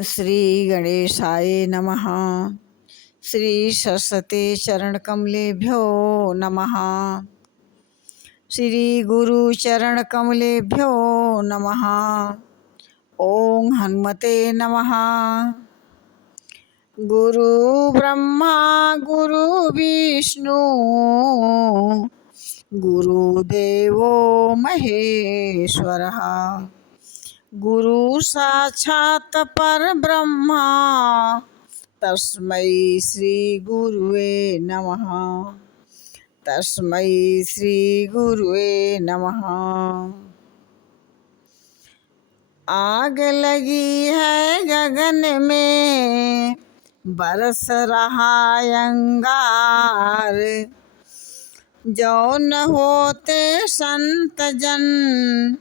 श्री गणेशाय नमः। श्री सरस्वती चरण कमलेभ्यो नमः। श्री गुरु चरण कमलेभ्यो नमः। ओम हनुमते नमः। गुरु ब्रह्मा गुरु विष्णु गुरुदेवो महेश्वरः। गुरु साक्षात् परब्रह्मा तस्मै श्री गुरुवे नमः। तस्मै श्री गुरुवे नमः। आग लगी है गगन में बरस रहा अंगार, जो न होते संत जन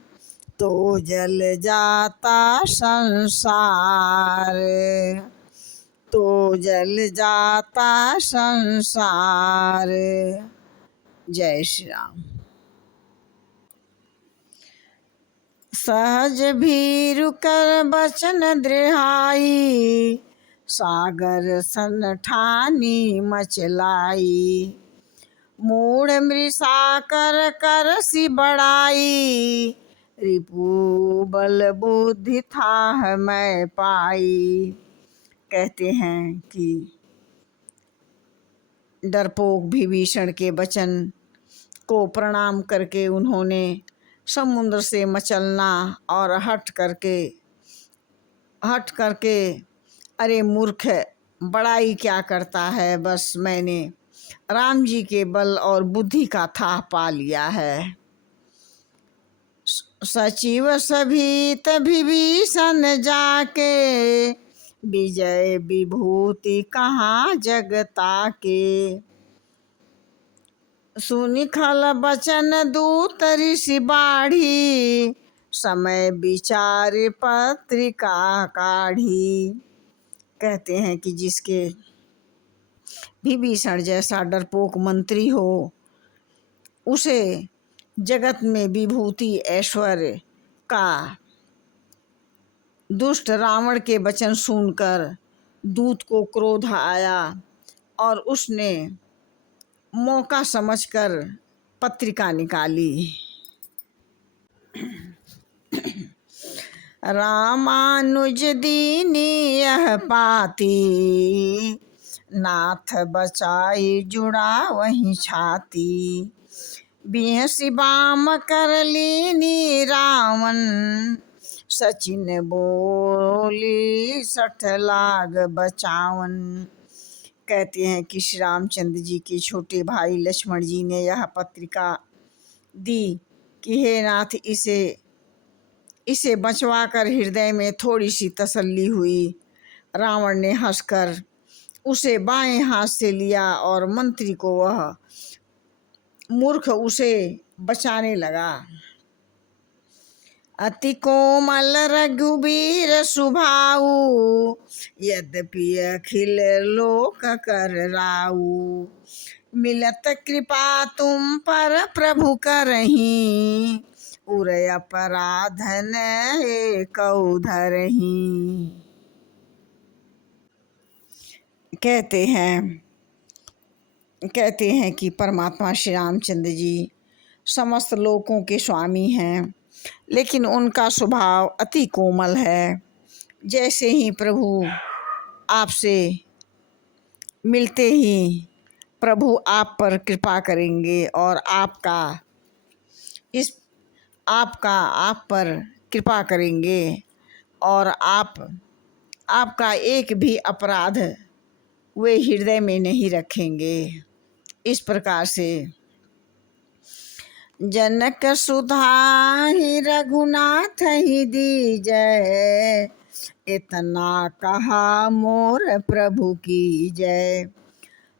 तो जल जाता संसार, तो जल जाता संसार। जय श्री राम। सहज भीरु कर बचन दृढ़ाई, सागर सन ठानी मचलाई। मूढ़ मृषा कर कर सी बड़ाई, रिपु बल बुद्धि था मैं पाई। कहते हैं कि डरपोक विभीषण के वचन को प्रणाम करके उन्होंने समुद्र से मचलना और हट करके अरे मूर्ख, बड़ाई क्या करता है, बस मैंने राम जी के बल और बुद्धि का था पा लिया है। सचिव सभीत विभीषण जाके, विजय विभूति कहाँ जगता के। सुनि खल बचन दूत ऋषि बाढ़ी, समय विचार पत्रिका काढ़ी। कहते हैं कि जिसके विभीषण जैसा डरपोक मंत्री हो, उसे जगत में विभूति ऐश्वर्य का दुष्ट रावण के वचन सुनकर दूत को क्रोध आया और उसने मौका समझकर पत्रिका निकाली। रामानुज दीनी यह पाती, नाथ बचाई जुड़ा वहीं छाती। बिहसी बाम कर लीनी रावण, सचिन बोली 60 लाग बचावन। कहते हैं कि श्री रामचंद्र जी के छोटे भाई लक्ष्मण जी ने यह पत्रिका दी कि हे नाथ, इसे बचवा कर हृदय में थोड़ी सी तसल्ली हुई। रावण ने हंसकर उसे बाएं हाथ से लिया और मंत्री को वह मूर्ख उसे बचाने लगा। अति कोमल रघुबीर सुभाऊ, यद्यपि अखिल लोक कर राऊ। मिलत कृपा तुम पर प्रभु करहीं, उरय अपराधन एकौ धरहीं। कहते हैं कि परमात्मा श्री रामचंद्र जी समस्त लोकों के स्वामी हैं, लेकिन उनका स्वभाव अति कोमल है। जैसे ही प्रभु आपसे मिलते ही प्रभु आप पर कृपा करेंगे और आप पर कृपा करेंगे और आपका एक भी अपराध वे हृदय में नहीं रखेंगे। इस प्रकार से जनक सुधा ही रघुनाथ ही दीजय, इतना कहा मोर प्रभु की जय।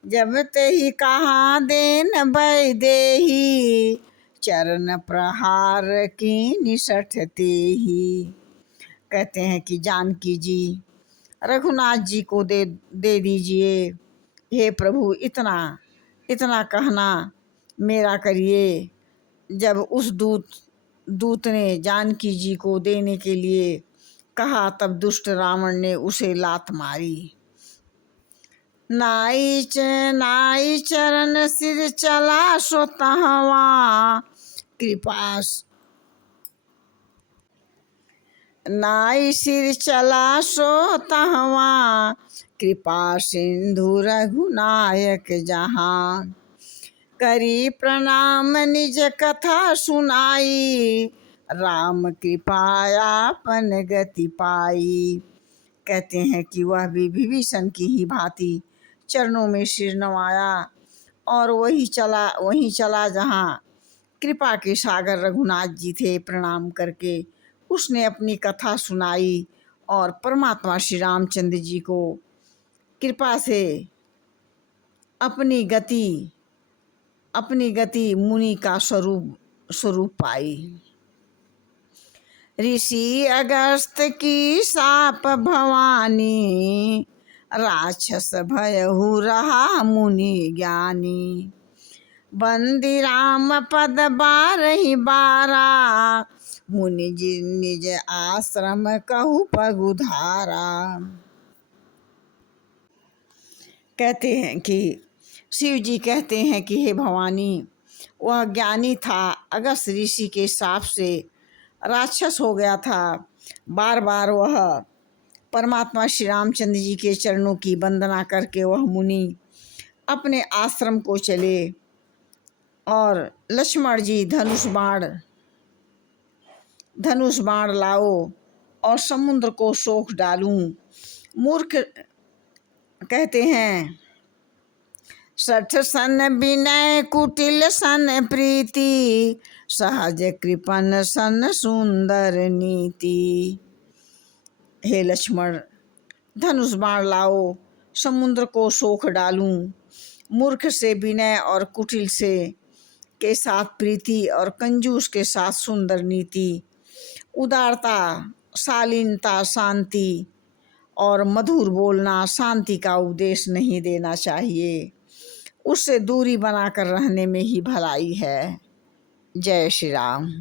जब ते ही कहा देन वैदेही, चरण प्रहार की निसठते ही। कहते हैं कि जानकी जी रघुनाथ जी को दे दीजिए। हे प्रभु, इतना कहना मेरा करिए। जब उस दूत ने जानकी जी को देने के लिए कहा तब दुष्ट रावण ने उसे लात मारी। नाई चरण सिर चला सो तहवा कृपा। नाई सिर चला सो तहवा कृपा सिंधु रघुनायक जहाँ। करी प्रणाम निज कथा सुनाई राम कृपाया पन गति पाई। कहते हैं कि वह भी विभीषण की ही भांति चरणों में सिर नवाया और वही चला जहाँ कृपा के सागर रघुनाथ जी थे। प्रणाम करके उसने अपनी कथा सुनाई और परमात्मा श्री रामचंद्र जी को कृपा से अपनी गति मुनि का स्वरूप पाई। ऋषि अगस्त की साप भवानी राक्षस भयहु रहा मुनि ज्ञानी। बंदी राम पद बारहि बारा मुनि जी निज आश्रम कहु पगुधारा। कहते हैं कि शिव जी कहते हैं कि हे भवानी, वह ज्ञानी था, अगस्त ऋषि के शाप से राक्षस हो गया था। बार बार वह परमात्मा श्री रामचंद्र जी के चरणों की वंदना करके वह मुनि अपने आश्रम को चले और लक्ष्मण जी धनुष बाण लाओ और समुद्र को सोख डालूं। मूर्ख कहते हैं सठ सन विनय कुटिल सन प्रीति सहज कृपन सन सुंदर नीति। हे लक्ष्मण, धनुष बाण लाओ, समुद्र को सोख डालूं। मूर्ख से विनय और कुटिल से के साथ प्रीति और कंजूस के साथ सुंदर नीति। उदारता, शालीनता, शांति और मधुर बोलना, शांति का उपदेश नहीं देना चाहिए। उससे दूरी बनाकर रहने में ही भलाई है। जय श्री राम।